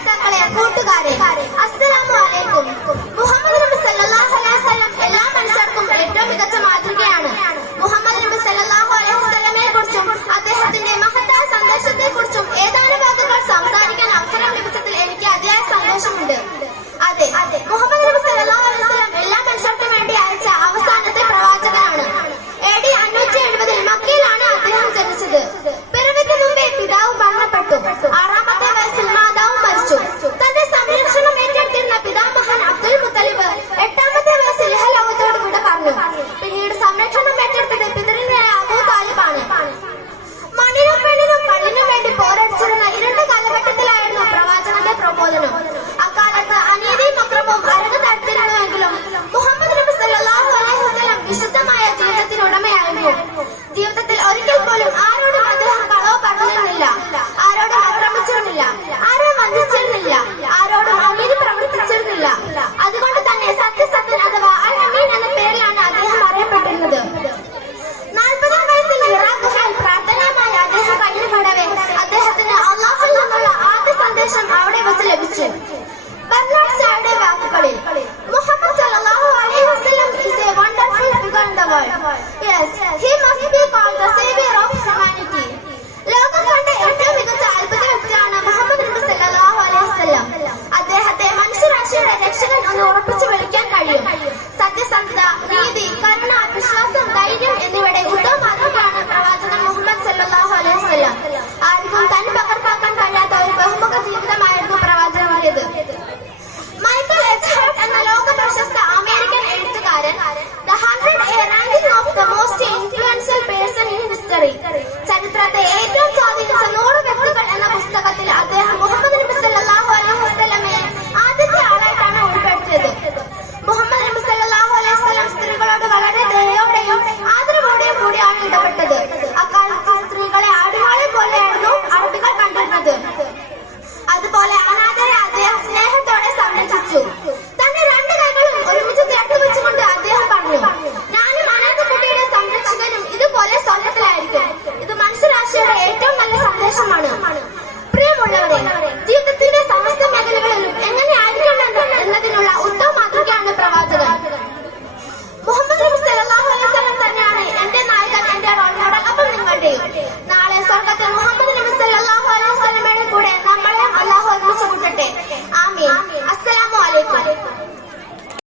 രക്ഷകർത്താക്കളെ കൂട്ടുകാരെ Yes. yes.